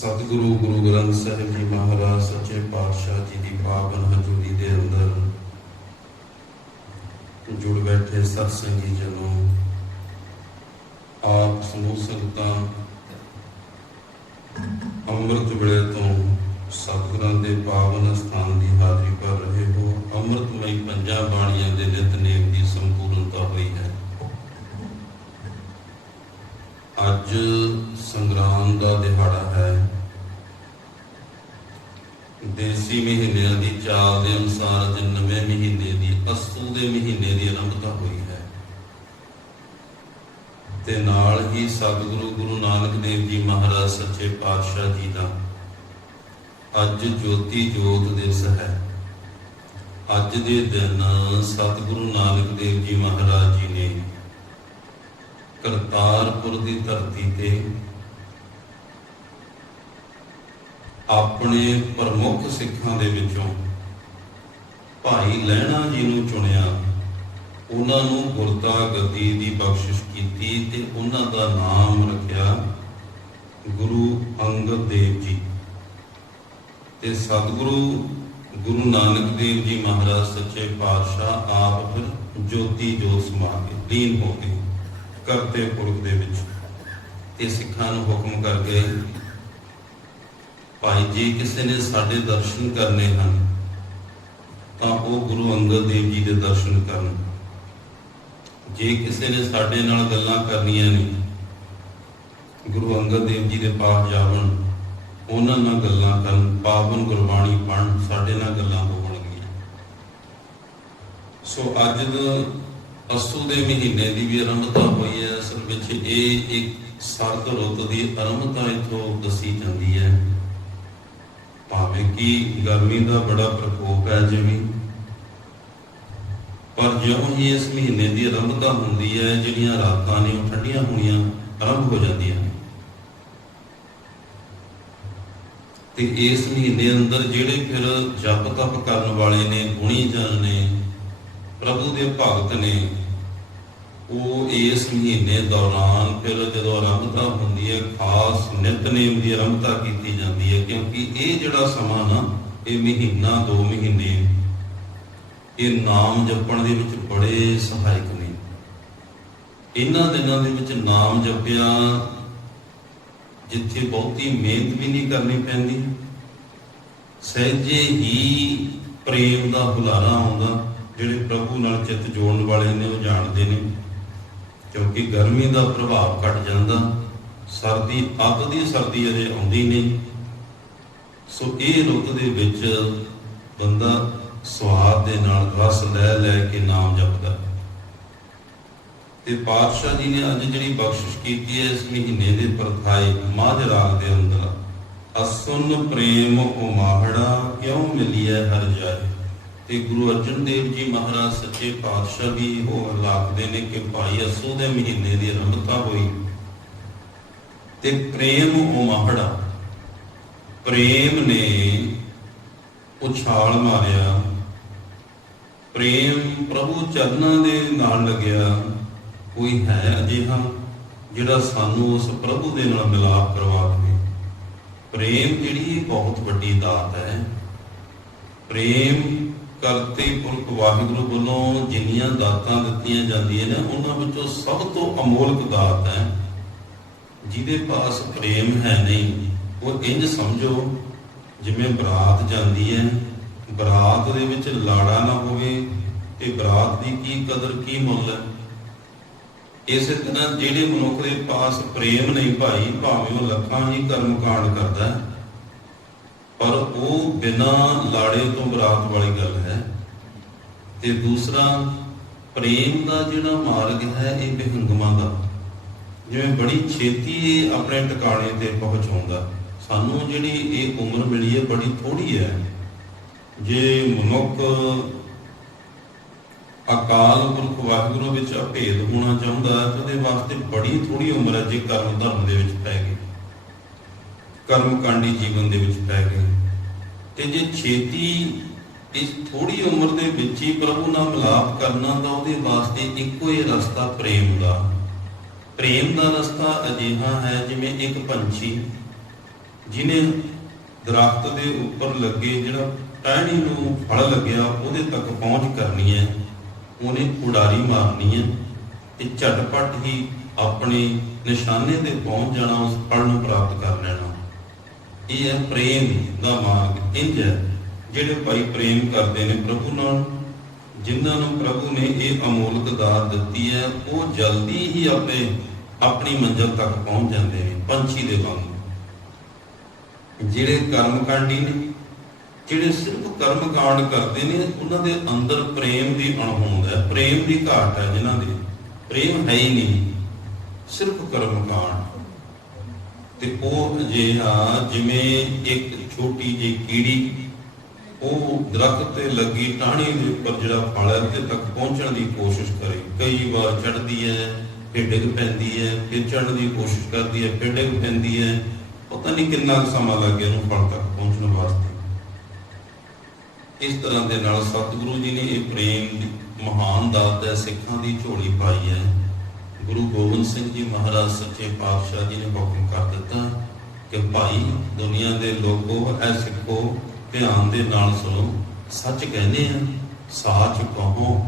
ਸਤਿਗੁਰੂ ਗੁਰੂ ਗ੍ਰੰਥ ਸਾਹਿਬ ਜੀ ਮਹਾਰਾਜ, ਸੱਚੇ ਪਾਤਸ਼ਾਹ ਜੀ ਦੀ ਪਾਵਨ ਹਜ਼ੂਰੀ ਦੇ ਅੰਦਰ ਜੁੜ ਬੈਠੇ ਸਤਸੰਗੀ ਜਨੋ, ਆਪ ਸਮੂਹ ਸੰਗਤਾਂ ਅੰਮ੍ਰਿਤ ਵੇਲੇ ਤੋਂ ਸਤਿਗੁਰਾਂ ਦੇ ਪਾਵਨ ਸਥਾਨ ਦੀ ਹਾਜ਼ਰੀ ਕਰ ਰਹੇ ਹੋ। ਅੰਮ੍ਰਿਤਮਈ ਪੰਜਾਂ ਬਾਣੀਆਂ ਦੇ ਨਿਤਨੇਮ ਦੀ ਸੰਪੂਰਨਤਾ ਹੋਈ ਹੈ। ਅੱਜ ਸੰਗਰਾਮ ਦਾ ਦਿਹਾੜਾ ਹੈ ਦੇਸੀ ਮਹੀਨਿਆਂ ਦੀ ਚਾਲ ਦੇ ਅਨੁਸਾਰ ਅੱਜ ਨਵੇਂ ਮਹੀਨੇ ਦੀ ਅਸੂ ਦੇ ਮਹੀਨੇ ਦੀ ਆਰੰਭਤਾ ਹੋਈ ਹੈ। ਤੇ ਨਾਲ ਹੀ ਸਤਿਗੁਰੂ ਗੁਰੂ ਨਾਨਕ ਦੇਵ ਜੀ ਮਹਾਰਾਜ ਸੱਚੇ ਪਾਤਸ਼ਾਹ ਜੀ ਦਾ ਅੱਜ ਜੋਤੀ ਜੋਤ ਦਿਵਸ ਹੈ। ਅੱਜ ਦੇ ਦਿਨ ਸਤਿਗੁਰੂ ਨਾਨਕ ਦੇਵ ਜੀ ਮਹਾਰਾਜ ਜੀ ਨੇ ਕਰਤਾਰਪੁਰ ਦੀ ਧਰਤੀ ਤੇ ਆਪਣੇ ਪ੍ਰਮੁੱਖ ਸਿੱਖਾਂ ਦੇ ਵਿੱਚੋਂ ਭਾਈ ਲਹਿਣਾ ਜੀ ਨੂੰ ਚੁਣਿਆ। ਉਹਨਾਂ ਨੂੰ ਗੁਰਤਾ ਗੱਦੀ ਦੀ ਬਖਸ਼ਿਸ਼ ਕੀਤੀ ਤੇ ਉਹਨਾਂ ਦਾ ਨਾਮ ਰੱਖਿਆ ਗੁਰੂ ਅੰਗਦ ਦੇਵ ਜੀ। ਤੇ ਸਤਿਗੁਰੂ ਗੁਰੂ ਨਾਨਕ ਦੇਵ ਜੀ ਮਹਾਰਾਜ ਸੱਚੇ ਪਾਤਸ਼ਾਹ ਆਪ ਫਿਰ ਜੋਤੀ ਜੋਤ ਸਮਾ ਕੇ ਲੀਨ ਹੋ ਗਏ ਕਰਤੇ ਪੁਰਖ ਦੇ ਵਿੱਚ ਤੇ ਸਿੱਖਾਂ ਨੂੰ ਹੁਕਮ ਕਰ ਗਏ ਭਾਈ ਜੀ, ਕਿਸੇ ਨੇ ਸਾਡੇ ਦਰਸ਼ਨ ਕਰਨੇ ਹਨ, ਤਾਂ ਉਹ ਗੁਰੂ ਅੰਗਦ ਦੇਵ ਜੀ ਦੇ ਦਰਸ਼ਨ ਕਰਨ। ਜੇ ਕਿਸੇ ਨੇ ਸਾਡੇ ਨਾਲ ਗੱਲਾਂ ਕਰਨੀਆਂ ਨੇ, ਗੁਰੂ ਅੰਗਦ ਦੇਵ ਜੀ ਦੇ ਪਾਸ ਜਾਵਣ, ਉਹਨਾਂ ਨਾਲ ਗੱਲਾਂ ਕਰਨ, ਪਾਵਨ ਗੁਰਬਾਣੀ ਪੜ੍ਹਨ, ਸਾਡੇ ਨਾਲ ਗੱਲਾਂ ਹੋਣਗੀਆਂ ਸੋ ਅੱਜ ਅਸੂ ਦੇ ਮਹੀਨੇ ਦੀ ਵੀ ਆਰੰਭਤਾ ਹੋਈ ਹੈ, ਅਸਲ ਵਿੱਚ ਇਹ ਇੱਕ ਸਰਦ ਰੁੱਤ ਦੀ ਆਰੰਭਤਾ ਇਥੋਂ ਦੱਸੀ ਜਾਂਦੀ ਹੈ। ਕਿ ਗਰਮੀ ਦਾ ਬੜਾ ਪ੍ਰਕੋਪ ਹੈ ਜਿਵੇਂ। ਪਰ ਜਿਉਂ ਹੀ ਇਸ ਮਹੀਨੇ ਦੀ ਆਰੰਭਤਾ ਹੁੰਦੀ ਹੈ, ਜਿਹੜੀਆਂ ਰਾਤਾਂ ਨੇ ਉਹ ਠੰਡੀਆਂ ਹੋਣੀਆਂ ਆਰੰਭ ਹੋ ਜਾਂਦੀਆਂ ਨੇ। ਤੇ ਇਸ ਮਹੀਨੇ ਅੰਦਰ ਜਿਹੜੇ ਫਿਰ ਜਪ ਤਪ ਕਰਨ ਵਾਲੇ ਨੇ, ਗੁਣੀ ਜਨ ਨੇ, ਪ੍ਰਭੂ ਦੇ ਭਗਤ ਨੇ, ਉਹ ਇਸ ਮਹੀਨੇ ਦੌਰਾਨ ਫਿਰ ਜਦੋਂ ਆਰੰਭਤਾ ਹੁੰਦੀ ਹੈ, ਖਾਸ ਨਿਤਨੇਮ ਦੀ ਆਰੰਭਤਾ ਕੀਤੀ ਜਾਂਦੀ ਕਿਉਂਕਿ ਇਹ ਜਿਹੜਾ ਸਮਾਂ ਨਾ, ਇਹ ਮਹੀਨਾ, ਦੋ ਮਹੀਨੇ, ਇਹ ਨਾਮ ਜਪਣ ਦੇ ਵਿੱਚ ਬੜੇ ਸਹਾਇਕ ਨੇ। ਇਹਨਾਂ ਦਿਨਾਂ ਦੇ ਵਿੱਚ ਨਾਮ ਜਪਿਆ, ਜਿੱਥੇ ਬਹੁਤੀ ਮਿਹਨਤ ਵੀ ਨਹੀਂ ਕਰਨੀ ਪੈਂਦੀ। ਸਹਿਜੇ ਹੀ ਪ੍ਰੇਮ ਦਾ ਬੁਲਾਰਾ ਆਉਂਦਾ ਜਿਹੜੇ ਪ੍ਰਭੂ ਨਾਲ ਚਿੱਤ ਜੋੜਨ ਵਾਲੇ ਨੇ, ਉਹ ਜਾਣਦੇ ਨੇ। ਕਿਉਂਕਿ ਗਰਮੀ ਦਾ ਪ੍ਰਭਾਵ ਘਟ ਜਾਂਦਾ, ਸਰਦੀ ਅੱਗ ਦੀ ਸਰਦੀ ਅਜੇ ਆਉਂਦੀ ਨਹੀਂ। ਸੋ ਇਹ ਰੁੱਤ ਦੇ ਵਿੱਚ ਬੰਦਾ ਸਵਾਦ ਦੇ ਨਾਲ ਰਸ ਲੈ ਲੈ ਕੇ ਨਾਮ ਜਪਦਾ ਤੇ ਪਾਤਸ਼ਾਹ ਜੀ ਨੇ ਅੱਜ ਜਿਹੜੀ ਬਖਸ਼ਿਸ਼ ਕੀਤੀ ਹੈ, ਇਸ ਮਹੀਨੇ ਦੇ ਪ੍ਰਥਾਏ ਮਾਝ ਰਾਗ ਦੇ ਅੰਦਰ, ਅਸੁਨ ਪ੍ਰੇਮ ਉਮਾਹੜਾ ਕਿਉਂ ਮਿਲਿਐ ਹਰ ਜਾਏ ਤੇ ਗੁਰੂ ਅਰਜਨ ਦੇਵ ਜੀ ਮਹਾਰਾਜ ਸੱਚੇ ਪਾਤਸ਼ਾਹ ਵੀ ਉਹ ਲਾਖਦੇ ਨੇ ਕਿ ਭਾਈ ਅਸੂ ਦੇ ਮਹੀਨੇ ਦੀ ਆਰੰਭਤਾ ਹੋਈ। ਤੇ ਪ੍ਰੇਮ ਉਮਾਹੜਾ ਪ੍ਰੇਮ ਨੇ ਉਛਾਲ ਮਾਰਿਆ। ਪ੍ਰੇਮ ਪ੍ਰਭੂ ਚਰਨਾਂ ਦੇ ਨਾਲ ਲੱਗਿਆ। ਕੋਈ ਹੈ ਅਜਿਹਾ ਜਿਹੜਾ ਸਾਨੂੰ ਉਸ ਪ੍ਰਭੂ ਦੇ ਨਾਲ ਮਿਲਾਪ ਕਰਵਾ ਦੇਵੇ। ਪ੍ਰੇਮ ਜਿਹੜੀ ਇਹ ਬਹੁਤ ਵੱਡੀ ਦਾਤ ਹੈ। ਪ੍ਰੇਮ ਕਰਤੇ ਪੁਰਖ ਵਾਹਿਗੁਰੂ ਵੱਲੋਂ ਜਿੰਨੀਆਂ ਦਾਤਾਂ ਦਿੱਤੀਆਂ ਜਾਂਦੀਆਂ ਨੇ, ਉਹਨਾਂ ਵਿੱਚੋਂ ਸਭ ਤੋਂ ਅਮੋਲਕ ਦਾਤ ਹੈ, ਜਿਹਦੇ ਪਾਸ ਪ੍ਰੇਮ ਹੈ ਨਹੀਂ। ਉਹ ਇੰਜ ਸਮਝੋ, ਜਿਵੇਂ ਬਰਾਤ ਜਾਂਦੀ ਹੈ, ਬਰਾਤ ਦੇ ਵਿੱਚ ਲਾੜਾ ਨਾ ਹੋਵੇ ਤੇ ਬਰਾਤ ਦੀ ਕੀ ਕਦਰ, ਕੀ ਮੁੱਲ ਹੈ? ਇਸੇ ਤਰ੍ਹਾਂ ਜਿਹੜੇ ਮਨੁੱਖ ਦੇ ਪਾਸ ਪ੍ਰੇਮ ਨਹੀਂ ਭਾਈ, ਭਾਵੇਂ ਉਹ ਲੱਖਾਂ ਹੀ ਕਰਮ ਕਾਂਡ ਕਰਦਾ ਪਰ ਉਹ ਬਿਨਾ ਲਾੜੇ ਤੋਂ ਬਰਾਤ ਵਾਲੀ ਗੱਲ ਹੈ। ਤੇ ਦੂਸਰਾ, ਪ੍ਰੇਮ ਦਾ ਜਿਹੜਾ ਮਾਰਗ ਹੈ, ਇਹ ਬਿਹੰਗਮਾ ਦਾ। ਜਿਵੇਂ ਬੜੀ ਛੇਤੀ ਆਪਣੇ ਟਿਕਾਣੇ ਤੇ ਪਹੁੰਚਾਉਂਦਾ ਸਾਨੂੰ ਜਿਹੜੀ ਇਹ ਉਮਰ ਮਿਲੀ ਹੈ, ਬੜੀ ਥੋੜੀ ਹੈ। ਜੇ ਮਨੁੱਖ ਅਕਾਲ ਪੁਰਖ ਵਾਹਿਗੁਰੂ ਵਿੱਚ ਅਭੇਦ ਹੋਣਾ ਚਾਹੁੰਦਾ ਤਾਂ ਉਹਦੇ ਵਾਸਤੇ ਬੜੀ ਥੋੜੀ ਉਮਰ ਹੈ, ਜੇ ਕਰਮ ਧਰਮ ਦੇ ਵਿੱਚ ਪੈ ਗਏ ਕਰਮ ਕਾਂਡੀ ਜੀਵਨ ਦੇ ਵਿੱਚ ਪੈ ਗਏ ਤੇ ਜੇ ਛੇਤੀ ਇਸ ਥੋੜੀ ਉਮਰ ਦੇ ਵਿੱਚ ਹੀ ਪ੍ਰਭੂ ਨਾਲ ਮਿਲਾਪ ਕਰਨਾ, ਤਾਂ ਉਹਦੇ ਵਾਸਤੇ ਇੱਕੋ ਹੀ ਰਸਤਾ ਪ੍ਰੇਮ ਦਾ। ਪ੍ਰੇਮ ਦਾ ਰਸਤਾ ਅਜਿਹਾ ਹੈ, ਜਿਵੇਂ ਇੱਕ ਪੰਛੀ ਜਿਨੇ ਦਰਖਤ ਦੇ ਉੱਪਰ ਲੱਗੇ, ਜਿਹੜਾ ਟਹਿਣੀ ਨੂੰ ਫਲ ਲੱਗਿਆ, ਉਹਦੇ ਤੱਕ ਪਹੁੰਚ ਕਰਨੀ ਹੈ। ਉਹਨੇ ਉਡਾਰੀ ਮਾਰਨੀ ਹੈ ਤੇ ਝਟਪਟ ਹੀ ਆਪਣੇ ਨਿਸ਼ਾਨੇ ਤੇ ਪਹੁੰਚ ਜਾਣਾ, ਉਸ ਫਲ ਨੂੰ ਪ੍ਰਾਪਤ ਕਰ ਲੈਣਾ। ਇਹ ਹੈ ਪ੍ਰੇਮ ਦਾ ਮਾਰਗ। ਇੰਜ ਹੈ, ਜਿਹੜੇ ਭਾਈ ਪ੍ਰੇਮ ਕਰਦੇ ਨੇ ਪ੍ਰਭੂ ਨਾਲ, ਜਿਨ੍ਹਾਂ ਨੂੰ ਪ੍ਰਭੂ ਨੇ ਇਹ ਅਮੋਲਕ ਦਾਤ ਦਿੱਤੀ ਹੈ, ਉਹ ਜਲਦੀ ਹੀ ਆਪਣੇ, ਆਪਣੀ ਮੰਜ਼ਿਲ ਤੱਕ ਪਹੁੰਚ ਜਾਂਦੇ ਨੇ, ਪੰਛੀ ਦੇ ਵਾਂਗ। ਜਿਹੜੇ ਕਰਮਕਾਂਡੀ ਨੇ, ਜਿਹੜੇ ਸਿਰਫ ਕਰਮ ਕਾਂਡ ਕਰਦੇ ਨੇ, ਉਹਨਾਂ ਦੇ ਅੰਦਰ ਪ੍ਰੇਮ ਦੀ ਅਣਹੋਂਦ ਹੈ। ਪ੍ਰੇਮ ਦੀ ਘਾਟ ਹੈ ਜਿਨ੍ਹਾਂ ਦੇ। ਪ੍ਰੇਮ ਹੈ ਹੀ ਨਹੀਂ। ਸਿਰਫ ਕਰਮ ਤੇ ਉਹ ਅਜਿਹਾ ਜਿਵੇਂ ਇੱਕ ਛੋਟੀ ਜਿਹੀ ਕੀੜੀ, ਉਹ ਦਰਖਤ ਤੇ ਲੱਗੀ ਟਾਹਣੀ ਦੇ ਉੱਪਰ ਜਿਹੜਾ ਫਲ ਹੈ ਉਹਦੇ ਤੱਕ ਪਹੁੰਚਣ ਦੀ ਕੋਸ਼ਿਸ਼ ਕਰੇ। ਕਈ ਵਾਰ ਚੜਦੀ ਹੈ, ਫਿਰ ਡਿੱਗ ਪੈਂਦੀ ਹੈ, ਫਿਰ ਚੜਨ ਦੀ ਕੋਸ਼ਿਸ਼ ਕਰਦੀ ਹੈ, ਫਿਰ ਡਿੱਗ ਪੈਂਦੀ ਹੈ। ਪਤਾ ਨਹੀਂ ਕਿੰਨਾ ਸਮਾਂ ਲੱਗ ਗਿਆ ਉਹਨੂੰ ਫਲ ਤੱਕ ਪਹੁੰਚਣ ਵਾਸਤੇ। ਇਸ ਤਰ੍ਹਾਂ ਦੇ ਨਾਲ ਸਤਿਗੁਰੂ ਜੀ ਨੇ ਇਹ ਪ੍ਰੇਮ ਮਹਾਨ ਦਾਤ ਹੈ, ਸਿੱਖਾਂ ਦੀ ਝੋਲੀ ਪਾਈ ਹੈ। ਗੁਰੂ ਗੋਬਿੰਦ ਸਿੰਘ ਜੀ ਮਹਾਰਾਜ ਸੱਚੇ ਪਾਤਸ਼ਾਹ ਜੀ ਨੇ ਹੁਕਮ ਕਰ ਦਿੱਤਾ ਕਿ ਭਾਈ, ਦੁਨੀਆ ਦੇ ਲੋਕੋ, ਐ ਸਿੱਖੋ, ਧਿਆਨ ਦੇ ਨਾਲ ਸੁਣੋ। ਸੱਚ ਕਹਿੰਦੇ ਆ, ਸਾਚ ਕਹੋ,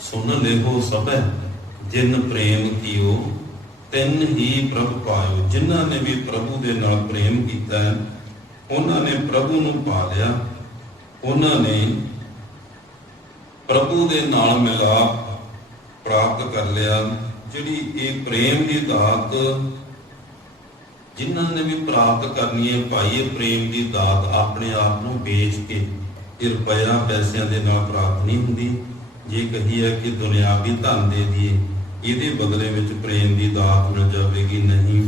ਸੁਣ ਲਿਓ ਸਭੈ, ਜਿਨ ਪ੍ਰੇਮ ਕੀਓ ਤਿੰਨ ਹੀ ਪ੍ਰਭ ਪਾਇਓ ਜਿਨ੍ਹਾਂ ਨੇ ਵੀ ਪ੍ਰਭੂ ਦੇ ਨਾਲ ਪ੍ਰੇਮ ਕੀਤਾ ਹੈ, ਉਹਨਾਂ ਨੇ ਪ੍ਰਭੂ ਨੂੰ ਪਾ ਲਿਆ ਉਹਨਾਂ ਨੇ ਪ੍ਰਭੂ ਦੇ ਨਾਲ ਮਿਲਾਪ ਪ੍ਰਾਪਤ ਕਰ ਲਿਆ ਜਿਹੜੀ ਇਹ ਪ੍ਰੇਮ ਦੀ ਦਾਤ ਜਿਨ੍ਹਾਂ ਨੇ ਵੀ ਪ੍ਰਾਪਤ ਕਰਨੀ ਹੈ ਭਾਈ ਇਹ ਪ੍ਰੇਮ ਦੀ ਦਾਤ ਆਪਣੇ ਆਪ ਨੂੰ ਵੇਚ ਕੇ ਇਹ ਰੁਪਇਆ ਪੈਸਿਆਂ ਦੇ ਨਾਲ ਪ੍ਰਾਪਤ ਨਹੀਂ ਹੁੰਦੀ। ਜੇ ਕਹੀਏ ਕਿ ਦੁਨਿਆਵੀ ਧਨ ਦੇ ਦੀਏ ਇਹਦੇ ਬਦਲੇ ਵਿੱਚ ਪ੍ਰੇਮ ਦੀ ਦਾਤ ਮਿਲ ਜਾਵੇਗੀ ਨਹੀਂ।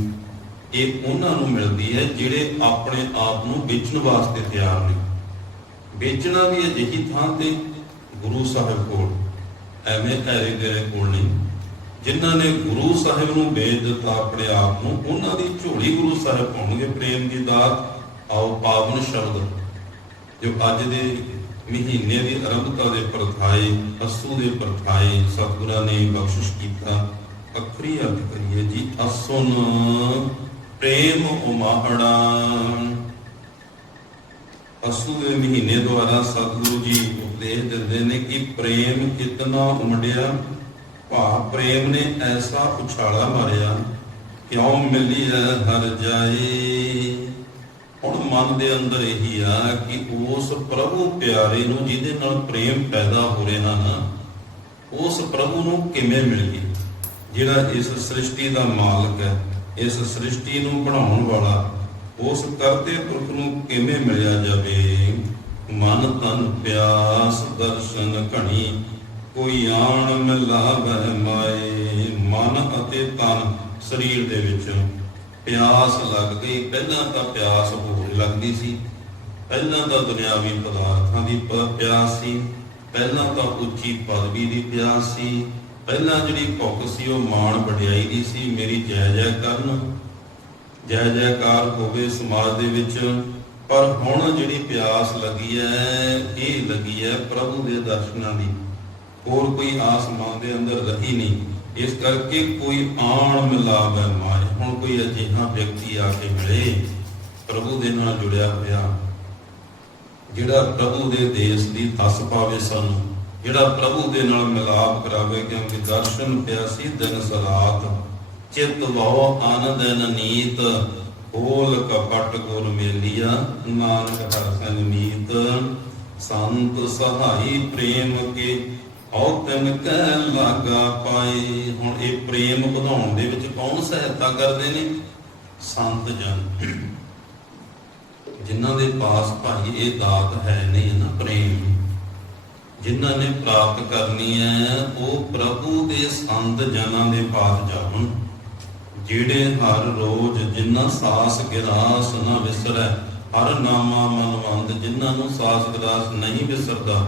ਇਹ ਉਹਨਾਂ ਨੂੰ ਮਿਲਦੀ ਹੈ ਜਿਹੜੇ ਆਪਣੇ ਆਪ ਨੂੰ ਵੇਚਣ ਵਾਸਤੇ ਤਿਆਰ ਨੇ। ਵੇਚਣਾ ਵੀ ਅਜਿਹੀ ਥਾਂ ਤੇ ਗੁਰੂ ਸਾਹਿਬ ਕੋਲ, ਐਵੇਂ ਐਰੇ ਤੇਰੇ ਕੋਲ ਨਹੀਂ। ਜਿਨ੍ਹਾਂ ਨੇ ਗੁਰੂ ਸਾਹਿਬ ਨੂੰ ਵੇਚ ਦਿੱਤਾ ਆਪਣੇ ਆਪ ਨੂੰ, ਉਹਨਾਂ ਦੀ ਝੋਲੀ ਗੁਰੂ ਸਾਹਿਬ ਪਾਉਣਗੇ ਪ੍ਰੇਮ ਦੀ ਦਾਤ। ਆਓ ਪਾਵਨ ਸ਼ਬਦ। ਜੋ ਅੱਜ ਦੇ ਮਹੀਨੇ ਦੀ ਆਰੰਭਤਾ ਦੇ ਪ੍ਰਥਾਏ ਅਸੂ ਦੇ ਪ੍ਰਥਾਏ ਸਤਿਗੁਰਾਂ ਨੇ ਬਖਸ਼ਿਸ਼ ਕੀਤਾ। ਅਖਰੀ ਅਰਥ ਕਰੀਏ ਜੀ, ਅਸੁਨ ਪ੍ਰੇਮ ਉਮਾਹੜਾ। ਅਸੂ ਦੇ ਮਹੀਨੇ ਦੁਆਰਾ ਸਤਿਗੁਰੂ ਜੀ ਉਪਦੇਸ਼ ਦਿੰਦੇ ਨੇ ਕਿ ਪ੍ਰੇਮ ਕਿਤਨਾ ਉਮੜਿਆ ਭਾ ਪ੍ਰੇਮ ਨੇ ਐਸਾ ਉਛਾਲਾ ਮਾਰਿਆ, ਕਿਉਂ ਮਿਲੀ ਹਰ ਜਾਏ? ਹੁਣ ਮਨ ਦੇ ਅੰਦਰ ਇਹੀ ਆ ਕਿ ਉਸ ਪ੍ਰਭੂ ਪਿਆਰੇ ਨੂੰ ਜਿਹਦੇ ਨਾਲ ਪ੍ਰੇਮ ਪੈਦਾ ਹੋ ਰਿਹਾ ਨਾ, ਉਸ ਪ੍ਰਭੂ ਨੂੰ ਕਿਵੇਂ ਮਿਲ ਜਿਹੜਾ ਇਸ ਸ੍ਰਿਸ਼ਟੀ ਦਾ ਮਾਲਕ ਹੈ, ਇਸ ਸ੍ਰਿਸ਼ਟੀ ਨੂੰ ਬਣਾਉਣ ਵਾਲਾ, ਉਸ ਕਰਤੇ ਪੁਰਖ ਨੂੰ ਕਿਵੇਂ ਮਿਲਿਆ ਜਾਵੇ? ਮਨ ਤਨ ਪਿਆਸ ਦਰਸ਼ਨ ਘਣੀ, ਕੋਈ ਆਣ ਮਿਲਾਵੈ ਮਾਏ। ਮਨ ਅਤੇ ਤਨ ਸਰੀਰ ਦੇ ਵਿੱਚ ਪਿਆਸ ਲੱਗ ਗਈ। ਪਹਿਲਾਂ ਤਾਂ ਪਿਆਸ ਹੋਣ ਲੱਗਦੀ ਸੀ। ਪਹਿਲਾਂ ਤਾਂ ਦੁਨਿਆਵੀ ਪਦਾਰਥਾਂ ਦੀ ਪਿਆਸ ਸੀ। ਪਹਿਲਾਂ ਤਾਂ ਉੱਚੀ ਪਦਵੀ ਦੀ ਪਿਆਸ ਸੀ। ਪਹਿਲਾਂ ਜਿਹੜੀ ਭੁੱਖ ਸੀ, ਉਹ ਮਾਣ ਵਡਿਆਈ ਦੀ ਸੀ। ਮੇਰੀ ਜੈ ਜੈ ਕਰਨ, ਜੈ ਜੈਕਾਰ ਹੋਵੇ ਸਮਾਜ ਦੇ ਵਿੱਚ। ਪਰ ਹੁਣ ਜਿਹੜੀ ਪਿਆਸ ਲੱਗੀ ਹੈ ਇਹ ਲੱਗੀ ਹੈ ਪ੍ਰਭੂ ਦੇ ਦਰਸ਼ਨਾਂ ਦੀ। ਹੋਰ ਕੋਈ ਆਸਮਾਨ ਦੇ ਅੰਦਰ ਰਹੀ ਨਹੀਂ। ਇਸ ਕਰਕੇ ਕੋਈ ਆਣ ਮਿਲਾਵੇ ਮਾਏ ਹੁਣ ਕੋਈ ਅਜਿਹਾ ਵਿਅਕਤੀ ਆ ਕੇ ਮਿਲੇ, ਪ੍ਰਭੂ ਦੇ ਨਾਲ ਜੁੜਿਆ ਹੋਇਆ, ਜਿਹੜਾ ਪ੍ਰਭੂ ਦੇ ਦੇਸ਼ ਦੀ ਤਸ ਪਾਵੇ ਸਾਨੂੰ, ਜਿਹੜਾ ਪ੍ਰਭੂ ਦੇ ਨਾਲ ਮਿਲਾਪ ਕਰਾਵੇ, ਕਿਉਂਕਿ ਦਰਸ਼ਨ ਪਿਆਸੀ ਦਿਨ ਸਰਾਤ, ਚਿਤ ਵਹੁ ਆਨੰਦ ਨੀਤ ਹੋਲ ਕਪਟ ਗੁਰ ਮੇਲੀਆ, ਨਾਨਕ ਹਰ ਸੰਗ ਮੀਤ, ਸੰਤ ਸਹਾਈ ਪ੍ਰੇਮ ਕੇ ਔ ਤਿਨ ਕਹਿ ਲਾਗਾ ਪਾਏ ਹੁਣ ਇਹ ਪ੍ਰੇਮ ਵਧਾਉਣ ਦੇ ਵਿੱਚ ਕੌਣ ਸਹਾਇਤਾ ਕਰਦੇ ਨੇ? ਸੰਤ ਜਨ। ਜਿਨ੍ਹਾਂ ਦੇ ਪਾਸ ਭਾਈ ਇਹ ਦਾਤ ਹੈ ਨਹੀਂ, ਨਾ ਪ੍ਰੇਮ। ਜਿਨ੍ਹਾਂ ਨੇ ਪ੍ਰਾਪਤ ਕਰਨੀ ਹੈ, ਉਹ ਪ੍ਰਭੂ ਦੇ ਸੰਤ ਜਨਾਂ ਦੇ ਪਾਸ ਜਾਵਣ। ਜਿਹੜੇ ਹਰ ਰੋਜ਼ ਜਿਨ੍ਹਾਂ ਸਾਸ ਗਿਰਾਸ ਨਾ ਵਿਸਰੈ, ਹਰ ਨਾਮਾ ਮਨਵੰਦ ਜਿਨ੍ਹਾਂ ਨੂੰ ਸਾਸ ਗਿਰਾਸ ਨਹੀਂ ਵਿਸਰਦਾ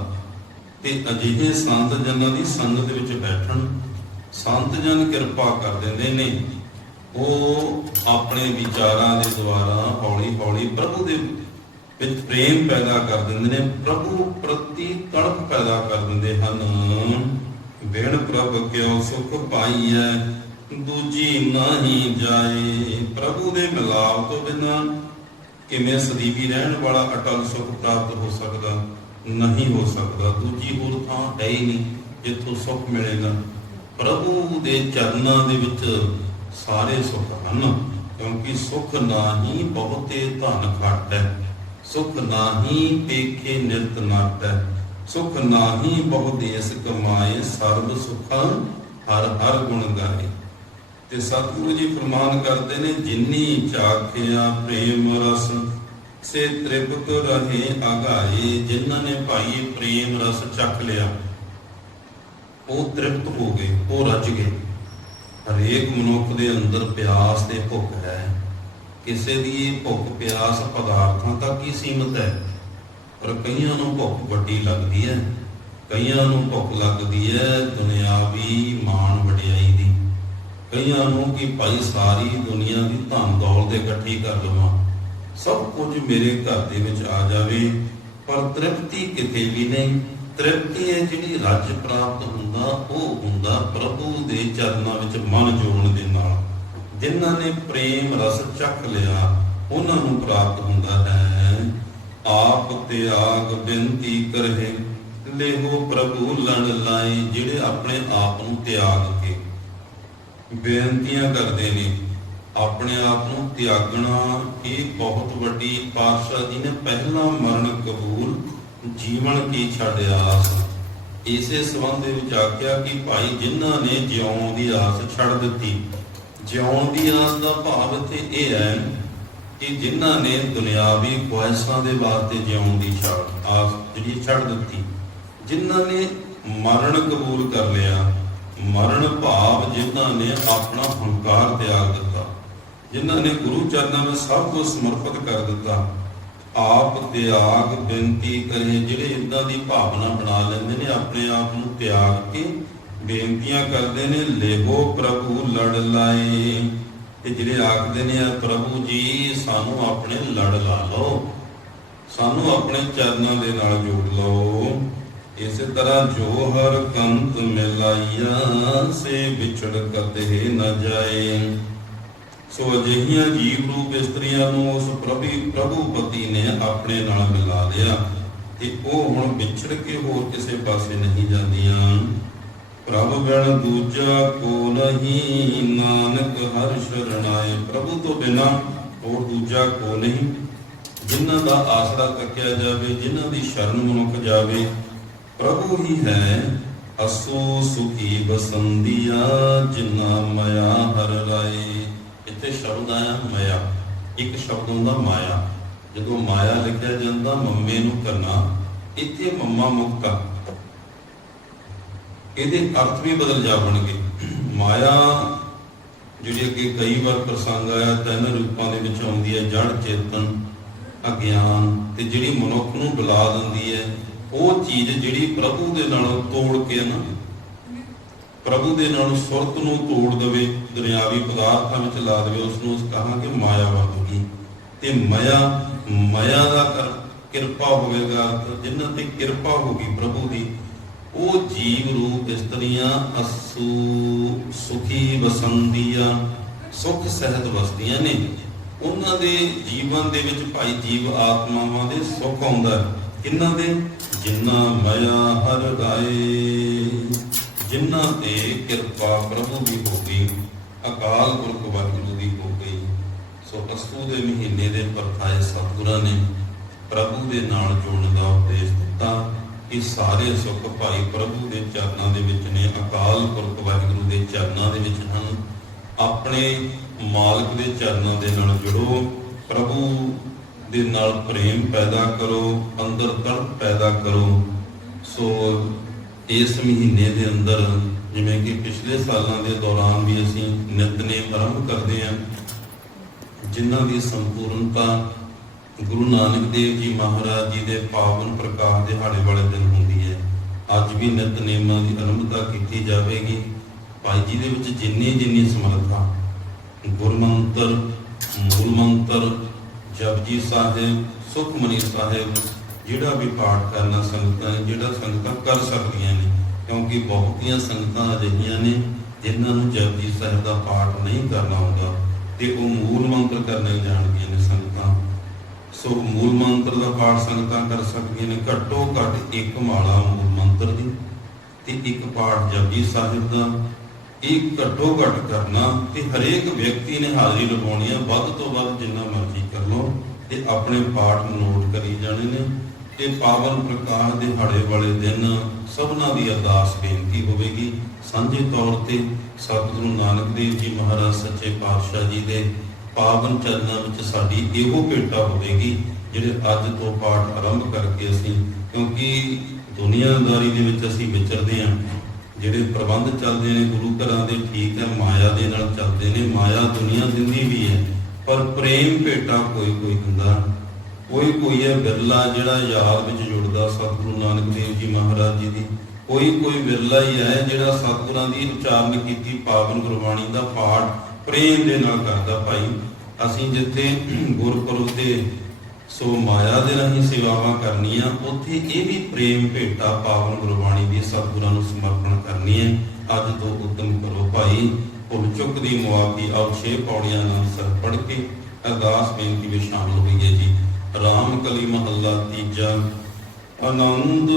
ਤੇ ਅਜਿਹੇ ਸੰਤ ਜਨਾਂ ਦੀ ਸੰਗਤ ਵਿੱਚ ਬੈਠਣ, ਸੰਤ ਜਨ ਕਿਰਪਾ ਕਰ ਦਿੰਦੇ ਨੇ, ਉਹ ਆਪਣੇ ਵਿਚਾਰਾਂ ਦੇ ਦੁਆਰਾ ਹੌਲੀ ਹੌਲੀ ਪ੍ਰਭੂ ਦੇ ਵਿੱਚ ਪ੍ਰੇਮ ਪੈਦਾ ਕਰ ਦਿੰਦੇ ਨੇ, ਪ੍ਰਭੂ ਪ੍ਰਤੀ ਤੜਪ ਪੈਦਾ ਕਰ ਦਿੰਦੇ ਹਨ। ਬਿਨ ਪ੍ਰਭ ਕਿਉ ਸੁਖ ਪਾਈਐ, ਦੂਜੀ ਨਹੀਂ ਜਾਏ। ਪ੍ਰਭੂ ਦੇ ਮਿਲਾਪ ਤੋਂ ਬਿਨਾਂ ਕਿਵੇਂ ਸਦੀਵੀ ਰਹਿਣ ਵਾਲਾ ਅਟਲ ਸੁਖ ਪ੍ਰਾਪਤ ਹੋ ਸਕਦਾ? ਨਹੀਂ ਹੋ ਸਕਦਾ। ਦੂਜੀ ਹੋਰ ਥਾਂ ਹੈ ਹੀ ਨਹੀਂ, ਜਿੱਥੋਂ ਸੁਖ ਮਿਲੇਗਾ। ਪ੍ਰਭੂ ਦੇ ਚਰਨਾਂ ਦੇ ਵਿੱਚ ਸਾਰੇ ਸੁਖ ਹਨ, ਕਿਉਂਕਿ ਸੁਖ ਨਾਹੀ ਬਹੁਤੇ ਧਨ ਘਟ ਹੈ ਸੁਖ ਨਾਹੀ ਪੇਖੇ ਨਿਰਤ ਨਟ। ਹੈ ਸੁਖ ਨਾਹੀ ਬਹੁ ਦੇਸ ਕਮਾਏ, ਸਰਬ ਸੁਖਾਂ ਹਰ ਹਰ ਗੁਣ ਗਾਏ। ਤੇ ਸਤਿਗੁਰੂ ਜੀ ਫਰਮਾਨ ਕਰਦੇ ਨੇ, ਜਿਨੀ ਚਾਖਿਆ, ਪ੍ਰੇਮ, ਰਸ ਸੇ ਤ੍ਰਿਪਤ ਰਹੇ ਅਗਾਏ ਜਿਨ੍ਹਾਂ ਨੇ ਭਾਈ ਪ੍ਰੇਮ ਰਸ ਚੱਖ ਲਿਆ। ਉਹ ਤ੍ਰਿਪਤ ਹੋ ਗਏ, ਉਹ ਰੱਜ ਗਏ। ਹਰੇਕ ਮਨੁੱਖ ਦੇ ਅੰਦਰ ਪਿਆਸ ਤੇ ਭੁੱਖ ਹੈ। ਕਿਸੇ ਦੀ ਇਹ ਭੁੱਖ ਪਿਆਸ ਪਦਾਰਥਾਂ ਤੱਕ ਹੀ ਸੀਮਿਤ ਹੈ। ਪਰ ਕਈਆਂ ਨੂੰ ਭੁੱਖ ਵੱਡੀ ਲੱਗਦੀ ਹੈ, ਕਈਆਂ ਨੂੰ ਭੁੱਖ ਲੱਗਦੀ ਹੈ ਦੁਨਿਆਵੀ ਮਾਣ ਵਡਿਆਈ ਦੀ। ਕਈਆਂ ਨੂੰ ਕਿ ਭਾਈ ਸਾਰੀ ਦੁਨੀਆ ਦੀ ਧਨ ਦੌਲਤ ਇਕੱਠੀ ਕਰ ਲਵਾਂ। ਸਭ ਕੁਝ ਮੇਰੇ ਘਰ ਦੇ ਵਿੱਚ ਆ ਜਾਵੇ, ਪਰ ਤ੍ਰਿਪਤੀ ਕਿਤੇ ਵੀ ਨਹੀਂ। ਤ੍ਰਿਪਤੀ ਹੈ ਜਿਹੜੀ ਰੱਜ ਪ੍ਰਾਪਤ ਹੁੰਦਾ, ਉਹ ਹੁੰਦਾ ਪ੍ਰਭੂ ਦੇ ਚਰਨਾਂ ਵਿੱਚ ਮਨ ਜੋੜਨ ਦੇ ਨਾਲ। ਜਿਨ੍ਹਾਂ ਨੇ ਪ੍ਰੇਮ ਰਸ ਚੱਖ ਲਿਆ, ਉਹਨਾਂ ਨੂੰ ਪ੍ਰਾਪਤ ਹੁੰਦਾ ਹੈ। ਆਪ ਤਿਆਗ ਬੇਨਤੀ ਕਰਹਿ ਲੇਹੋ ਪ੍ਰਭੂ ਲਣ ਲਾਏ, ਜਿਹੜੇ ਆਪਣੇ ਆਪ ਨੂੰ ਤਿਆਗ ਕੇ। ਬੇਨਤੀਆਂ ਕਰਦੇ ਨੇ ਆਪਣੇ ਆਪ ਨੂੰ ਤਿਆਗਣਾ ਇਹ ਬਹੁਤ ਵੱਡੀ ਪਾਤਸ਼ਾਹ ਜੀ ਨੇ ਪਹਿਲਾ ਮਰਨ ਕਬੂਲ ਜੀਵਨ ਕੀ ਛੱਡਿਆ ਇਸੇ ਸੰਬੰਧ ਦੇ ਵਿੱਚ ਆਖਿਆ ਕਿ ਭਾਈ ਜਿਨ੍ਹਾਂ ਨੇ ਜਿਉਣ ਦੀ ਆਸ ਛੱਡ ਦਿੱਤੀ, ਜਿਉਣ ਦੀ ਆਸ ਦਾ ਭਾਵ ਇੱਥੇ ਇਹ ਹੈ ਕਿ ਜਿਨ੍ਹਾਂ ਨੇ ਦੁਨਿਆਵੀ ਖੁਆਇਸ਼ਾਂ ਦੇ ਵਾਸਤੇ ਜਿਉਣ ਦੀ ਛੱਡ, ਆਸ ਜਿਹੜੀ ਛੱਡ ਦਿੱਤੀ, ਜਿਨ੍ਹਾਂ ਨੇ ਮਰਨ ਕਬੂਲ ਕਰ ਲਿਆ, ਮਰਨ ਭਾਵ ਜਿਨ੍ਹਾਂ ਨੇ ਆਪਣਾ ਹੰਕਾਰ ਤਿਆਗ ਦਿੱਤਾ। ਜਿਨ੍ਹਾਂ ਨੇ ਗੁਰੂ ਚਰਨਾਂ ਵਿੱਚ ਸਭ ਕੁਝ ਸਮਰਪਿਤ ਕਰ ਦਿੱਤਾ। ਆਪ ਤਿਆਗ ਬੇਨਤੀ ਕਰੇ, ਜਿਹੜੇ ਇਦਾਂ ਦੀ ਭਾਵਨਾ ਬਣਾ ਲੈਂਦੇ ਨੇ, ਆਪਣੇ ਆਪ ਨੂੰ ਤਿਆਗ ਕੇ ਬੇਨਤੀਆਂ ਕਰਦੇ ਨੇ, ਲੇਹੋ ਪ੍ਰਭੂ, ਲੜ ਲਾਏ। ਤੇ ਜਿਹੜੇ ਆਖਦੇ ਨੇ, ਆ ਪ੍ਰਭੂ ਜੀ, ਸਾਨੂੰ ਆਪਣੇ ਲੜ ਲਾ ਲਓ। ਸਾਨੂੰ ਆਪਣੇ ਚਰਨਾਂ ਦੇ ਨਾਲ ਜੋੜ ਲਓ। ਇਸੇ ਤਰ੍ਹਾਂ ਜੋ ਹਰ ਕੰਤ ਮਿਲਾਈਆ, ਸੇ ਵਿਛੜ ਕਦੇ ਨਾ ਜਾਏ। ਸੋ ਅਜਿਹੀਆਂ ਜੀਵ ਰੂਪ ਇਸਤਰੀਆਂ ਨੂੰ ਉਸ ਪ੍ਰਭੀ ਪ੍ਰਭੂ ਪਤੀ ਨੇ ਆਪਣੇ ਨਾਲ ਮਿਲਾ ਲਿਆ ਤੇ ਉਹ ਹੁਣ ਵਿਛੜ ਕੇ ਹੋਰ ਕਿਸੇ ਪਾਸੇ ਨਹੀਂ ਜਾਂਦੀਆਂ। ਪ੍ਰਭ ਬਿਨ ਦੂਜਾ ਕੋ ਨਹੀਂ, ਨਾਨਕ ਹਰ ਸ਼ਰਣਾਏ ਪ੍ਰਭੂ ਤੋਂ ਬਿਨਾ ਹੋਰ ਦੂਜਾ ਕੋ ਨਹੀਂ। ਜਿਨ੍ਹਾਂ ਦਾ ਆਸਰਾ ਤੱਕਿਆ ਜਾਵੇ, ਜਿਨ੍ਹਾਂ ਦੀ ਸ਼ਰਨ ਮਨੁੱਖ ਜਾਵੇ, ਪ੍ਰਭੂ ਹੀ ਹੈ ਅਸੋ ਸੁਖੀ ਬਸੰਦੀਆ ਜਿਨਾ ਮਾਇਆ ਹਰ ਰਾਏ ਇੱਥੇ ਸ਼ਬਦ ਆਇਆ ਮਾਇਆ। ਇੱਕ ਸ਼ਬਦ ਹੁੰਦਾ ਮਾਇਆ। ਜਦੋਂ ਮਾਇਆ ਲਿਖਿਆ ਜਾਂਦਾ, ਮੰਮੇ ਨੂੰ ਕਰਨਾ, ਇੱਥੇ ਮੰਮਾ ਮੁਕਤਾ ਇਹਦੇ ਅਰਥ ਵੀ ਬਦਲ ਜਾਵਣਗੇ ਮਾਇਆ ਜਿਹੜੀ ਅੱਗੇ ਕਈ ਵਾਰ ਪ੍ਰਸੰਗ ਆਇਆ, ਤਿੰਨ ਰੂਪਾਂ ਦੇ ਵਿੱਚ ਆਉਂਦੀ ਹੈ, ਜੜ, ਚੇਤਨ, ਅਗਿਆਨ ਤੇ ਜਿਹੜੀ ਮਨੁੱਖ ਨੂੰ ਬੁਲਾ ਦਿੰਦੀ ਹੈ, ਉਹ ਚੀਜ਼ ਜਿਹੜੀ ਪ੍ਰਭੂ ਦੇ ਨਾਲ ਤੋੜ ਕੇ ਨਾ ਪ੍ਰਭੂ ਦੇ ਨਾਲ ਸੁਰਤ ਨੂੰ ਤੋੜ ਦੇਵੇ, ਦੁਨਿਆਵੀ ਪਦਾਰਥਾਂ ਵਿੱਚ ਲਾ ਦੇਵੇ ਉਸ ਨੂੰ ਕਹਾਂਗੇ ਮਾਇਆ ਵਾਂਗੀ ਤੇ ਮਾਇਆ ਮਾਇਆ ਦਾ ਕਿਰਪਾ ਹੋਵੇਗਾ ਜਿਨ੍ਹਾਂ ਤੇ ਕਿਰਪਾ ਹੋਗੀ ਪ੍ਰਭੂ ਦੀ, ਉਹ ਜੀਵ ਰੂਪ ਇਸਤਰੀਆਂ ਅਸੂ ਸੁਖੀ ਵਸੰਦੀਆਂ, ਸੁਖ ਸਹਿਤ ਵਸਦੀਆਂ ਨੇ। ਉਹਨਾਂ ਦੇ ਜੀਵਨ ਦੇ ਵਿੱਚ ਭਾਈ ਜੀਵ ਆਤਮਾਵਾਂ ਦੇ ਸੁਖ ਆਉਂਦਾ ਹੈ। ਕਿਹਨਾਂ ਦੇ? ਜਿੰਨਾ ਮਾਇਆ ਹਰ ਰਾਏ ਜਿਨ੍ਹਾਂ ਤੇ ਕਿਰਪਾ ਪ੍ਰਭੂ ਦੀ ਹੋ ਗਈ, ਅਕਾਲ ਪੁਰਖ ਵਾਹਿਗੁਰੂ ਦੀ ਹੋ ਗਈ, ਸੋ ਅਸਤੂ ਦੇ ਮਹੀਨੇ ਦੇ ਪਰਥਾਏ ਸਤਿਗੁਰਾਂ ਨੇ ਪ੍ਰਭੂ ਦੇ ਨਾਲ ਜੁੜਨ ਦਾ ਉਪਦੇਸ਼ ਦਿੱਤਾ ਕਿ ਸਾਰੇ ਸੁੱਖ ਭਾਈ ਪ੍ਰਭੂ ਦੇ ਚਰਨਾਂ ਦੇ ਵਿੱਚ ਨੇ, ਅਕਾਲ ਪੁਰਖ ਵਾਹਿਗੁਰੂ ਦੇ ਚਰਨਾਂ ਦੇ ਵਿੱਚ ਹਨ। ਆਪਣੇ ਮਾਲਕ ਦੇ ਚਰਨਾਂ ਦੇ ਨਾਲ ਜੁੜੋ, ਪ੍ਰਭੂ ਦੇ ਨਾਲ ਪ੍ਰੇਮ ਪੈਦਾ ਕਰੋ, ਅੰਦਰ ਤੜਪ ਪੈਦਾ ਕਰੋ। ਸੋ ਇਸ ਮਹੀਨੇ ਦੇ ਅੰਦਰ ਜਿਵੇਂ ਕਿ ਪਿਛਲੇ ਸਾਲਾਂ ਦੇ ਦੌਰਾਨ ਵੀ ਅਸੀਂ ਨਿਤਨੇਮ ਆਰੰਭ ਕਰਦੇ ਹਾਂ, ਜਿਨ੍ਹਾਂ ਦੀ ਸੰਪੂਰਨਤਾ ਗੁਰੂ ਨਾਨਕ ਦੇਵ ਜੀ ਮਹਾਰਾਜ ਜੀ ਦੇ ਪਾਵਨ ਪ੍ਰਕਾਸ਼ ਦਿਹਾੜੇ ਵਾਲੇ ਦਿਨ ਹੁੰਦੀ ਹੈ। ਅੱਜ ਵੀ ਨਿਤਨੇਮਾਂ ਦੀ ਆਰੰਭਤਾ ਕੀਤੀ ਜਾਵੇਗੀ। ਭਾਈ ਜੀ ਦੇ ਵਿੱਚ ਜਿੰਨੀ ਜਿੰਨੀ ਸਮਰੱਥਾ, ਗੁਰਮੰਤਰ, ਮੂਲ ਮੰਤਰ, ਜਪਜੀ ਸਾਹਿਬ, ਸੁਖਮਨੀ ਸਾਹਿਬ ਜਿਹੜਾ ਵੀ ਪਾਠ ਕਰਨਾ ਸੰਗਤਾਂ, ਜਿਹੜਾ ਸੰਗਤਾਂ ਕਰ ਸਕਦੀਆਂ ਨੇ, ਕਿਉਂਕਿ ਬਹੁਤੀਆਂ ਸੰਗਤਾਂ ਅਜਿਹੀਆਂ ਨੇ ਜਿਨ੍ਹਾਂ ਨੂੰ ਜਪਜੀ ਸਾਹਿਬ ਦਾ ਪਾਠ ਨਹੀਂ ਕਰਨਾ ਆਉਂਦਾ ਤੇ ਉਹ ਮੂਲ ਮੰਤਰ ਕਰਨੇ ਜਾਣਦੀਆਂ ਨੇ ਸੰਗਤਾਂ। ਸੋ ਮੂਲ ਮੰਤਰ ਦਾ ਪਾਠ ਸੰਗਤਾਂ ਕਰ ਸਕਦੀਆਂ ਨੇ, ਘੱਟੋ ਘੱਟ ਇੱਕ ਮਾਲਾ ਮੂਲ ਮੰਤਰ ਦੀ ਤੇ ਇੱਕ ਪਾਠ ਜਪਜੀ ਸਾਹਿਬ ਦਾ। ਇਹ ਘੱਟੋ ਘੱਟ ਕਰਨਾ ਤੇ ਹਰੇਕ ਵਿਅਕਤੀ ਨੇ ਹਾਜ਼ਰੀ ਲਗਾਉਣੀ ਹੈ ਵੱਧ ਤੋਂ ਵੱਧ ਜਿੰਨਾ ਮਰਜ਼ੀ ਕਰ ਲਓ ਤੇ ਆਪਣੇ ਪਾਠ ਨੋਟ ਕਰੀ ਜਾਣੇ ਨੇ। ਤੇ ਪਾਵਨ ਪ੍ਰਕਾਸ਼ ਦਿਹਾੜੇ ਵਾਲੇ ਦਿਨ ਸਭਨਾਂ ਦੀ ਅਰਦਾਸ ਬੇਨਤੀ ਹੋਵੇਗੀ। ਸਾਂਝੇ ਤੌਰ ਤੇ ਸਤਿਗੁਰੂ ਨਾਨਕ ਦੇਵ ਜੀ ਮਹਾਰਾਜ ਸੱਚੇ ਪਾਤਸ਼ਾਹ ਜੀ ਦੇ ਪਾਵਨ ਚਰਨਾਂ ਵਿੱਚ ਸਾਡੀ ਇਹੋ ਭੇਟਾ ਹੋਵੇਗੀ, ਜਿਹੜੇ ਅੱਜ ਤੋਂ ਪਾਠ ਆਰੰਭ ਕਰਕੇ ਅਸੀਂ, ਕਿਉਂਕਿ ਦੁਨੀਆਦਾਰੀ ਦੇ ਵਿੱਚ ਅਸੀਂ ਵਿਚਰਦੇ ਹਾਂ। ਜਿਹੜੇ ਪ੍ਰਬੰਧ ਚੱਲਦੇ ਨੇ ਗੁਰੂ ਘਰਾਂ ਦੇ, ਠੀਕ ਹੈ, ਮਾਇਆ ਦੇ ਨਾਲ ਚੱਲਦੇ ਨੇ। ਮਾਇਆ ਦੁਨੀਆ ਦਿੰਦੀ ਵੀ ਹੈ, ਪਰ ਪ੍ਰੇਮ ਭੇਟਾ ਕੋਈ ਕੋਈ ਹੁੰਦਾ ਕੋਈ ਕੋਈ ਹੈ ਬਿਰਲਾ ਜਿਹੜਾ ਯਾਦ ਵਿੱਚ ਜੁੜਦਾ ਸਤਿਗੁਰੂ ਨਾਨਕ ਦੇਵ ਜੀ ਮਹਾਰਾਜ ਜੀ ਦੀ, ਕੋਈ ਕੋਈ ਬਿਰਲਾ ਹੀ ਹੈ ਜਿਹੜਾ ਸਤਿਗੁਰਾਂ ਦੀ ਉਚਾਰਨ ਕੀਤੀ ਪਾਵਨ ਗੁਰਬਾਣੀ ਦਾ ਪਾਠ ਪ੍ਰੇਮ ਦੇ ਨਾਲ ਕਰਦਾ ਭਾਈ। ਅਸੀਂ ਜਿੱਥੇ ਗੁਰਪੁਰਬ ਤੇ ਸੋ ਮਾਇਆ ਦੇ ਰਾਹੀਂ ਸੇਵਾਵਾਂ ਕਰਨੀਆਂ, ਉੱਥੇ ਇਹ ਵੀ ਪ੍ਰੇਮ ਭੇਟਾ ਪਾਵਨ ਗੁਰਬਾਣੀ ਦੀ ਸਤਿਗੁਰਾਂ ਨੂੰ ਸਮਰਪਣ ਕਰਨੀ ਹੈ। ਅੱਜ ਤੋਂ ਉਦਮ ਕਰੋ ਭਾਈ। ਭੁੱਲ ਚੁੱਕ ਦੀ ਮੁਆਫੀ ਆਓ ਛੇ ਪੌੜੀਆਂ ਨਾਲ ਸਰ ਪੜ ਕੇ ਅਰਦਾਸ ਬੇਨਤੀ ਵਿੱਚ ਸ਼ਾਮਲ ਹੋਈਏ ਜੀ। ਰਾਮ ਕਲੀ ਮਹੱਲਾ ਤੀਜਾ ਆਨੰਦ